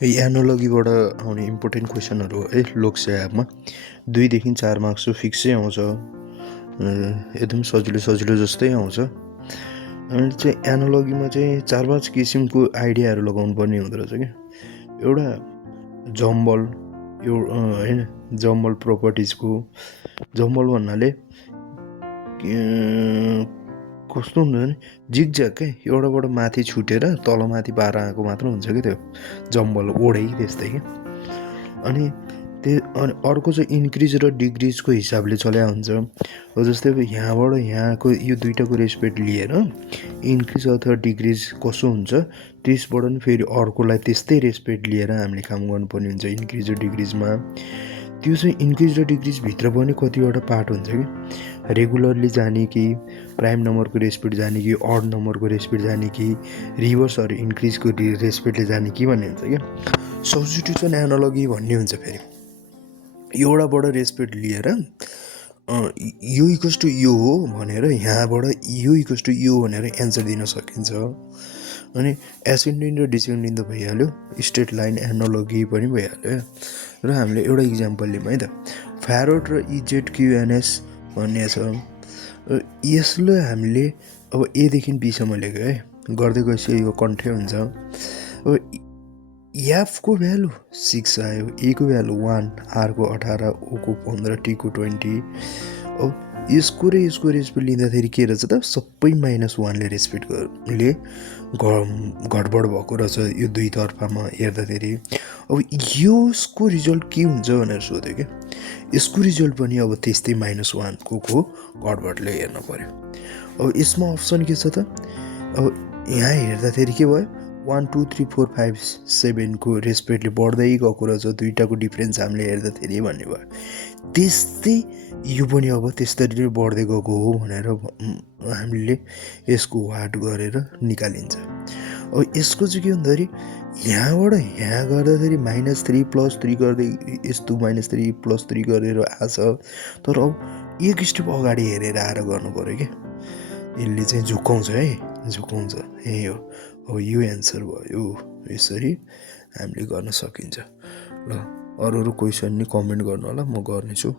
एनोलोगीबाट आउने इम्पोर्टेन्ट क्वेसनहरू है लोकसेवामा 2 देखि 4 मार्क्स फिक्सै आउँछ। एकदम सजिलो जस्तै आउँछ। अनि चाहिँ एनोलोगीमा चाहिँ 4-5 किसिमको आइडियाहरू लगाउनु पर्ने हुँदो रहेछ क्या। एउटा जम्बल होइन, जम्बल प्रोपर्टिजको जम्बल भन्नाले कस्तो हुन्छ भने जिगज्याग क्या, एउटाबाट माथि छुटेर तलमाथि पार आएको मात्र हुन्छ कि त्यो जम्बल ओढै त्यस्तै क्या। अनि अर्को चाहिँ इन्क्रिज र डिक्रिजको हिसाबले चल्या हुन्छ। जस्तै अब यहाँबाट यहाँको यो दुइटाको रेस्पेक्ट लिएर इन्क्रिज अथवा डिक्रिज कसो हुन्छ, त्यसबाट पनि फेरि अर्कोलाई त्यस्तै रेस्पेक्ट लिएर हामीले काम गर्नुपर्ने हुन्छ इन्क्रिज र डिक्रिजमा। त्यो चाहिँ इन्क्रिज र डिक्रिजभित्र पनि कतिवटा पार्ट हुन्छ कि, रेगुलरली जाने कि, प्राइम नम्बरको रेस्पेक्ट जाने कि, अड नम्बरको रेस्पेक्ट जाने कि, रिभर्सहरू इन्क्रिजको रेस्पेक्टले जाने कि भन्ने हुन्छ क्या। सब्स्टिट्युसन एनालोगी भन्ने हुन्छ फेरि एउटाबाट रेस्पेक्ट लिएर यो इक्वल्स टु यो हो भनेर यहाँबाट यो इक्वल्स टु यो भनेर एन्सर दिन सकिन्छ। अनि एसेन्डिङ र डिसेन्डिङ त भइहाल्यो, स्ट्रेट लाइन एनालोगी पनि भइहाल्यो। र हामीले एउटा इक्जाम्पल लिउँ है त, फ्यारोड र इजेडक्युएनएस भन्ने छ। यसलाई हामीले अब एदेखि बीसम्म लेख्यो है, गर्दै गएपछि यो कन्ठे हुन्छ। अब एफको भ्यालु 6 आयो, एको भ्यालु 1, आरको 18, ओको 15, टीको 20। अब यसको र यसको रेस्पेक्ट लिँदाखेरि के रहेछ त, सबै -1ले रेस्पेक्टले घटबड भएको रहेछ यो दुईतर्फमा हेर्दाखेरि। अब यसको रिजल्ट के हुन्छ भनेर सोध्यो क्या। यसको रिजल्ट पनि अब त्यस्तै -1 को घटबडले हेर्न पर्यो। अब यसमा अप्सन के छ त, अब यहाँ हेर्दाखेरि के भयो, 1 2 3 4 5 7 को रेस्पेक्टले बढ्दै गएको रहेछ, दुईटाको डिफ्रेन्स हामीले हेर्दाखेरि भन्ने भयो। त्यस्तै यो पनि अब त्यस्तरी बढ्दै गएको हो भनेर हामीले यसको वाट गरेर निकालिन्छ। अब यसको चाहिँ के भन्दाखेरि यहाँबाट यहाँ गर्दाखेरि -3 + 3 गर्दै यस्तो -3 + 3 गरेर आछ। तर अब एक स्टेप अगाडि हेरेर आएर गर्नु पऱ्यो क्या, यसले चाहिँ झुकाउँछ है, झुकाउँछ। यही हो, अब यो एन्सर भयो। यसरी हामीले गर्न सकिन्छ। ल, अरू क्वेसन नि कमेन्ट गर्नु होला, म गर्नेछु।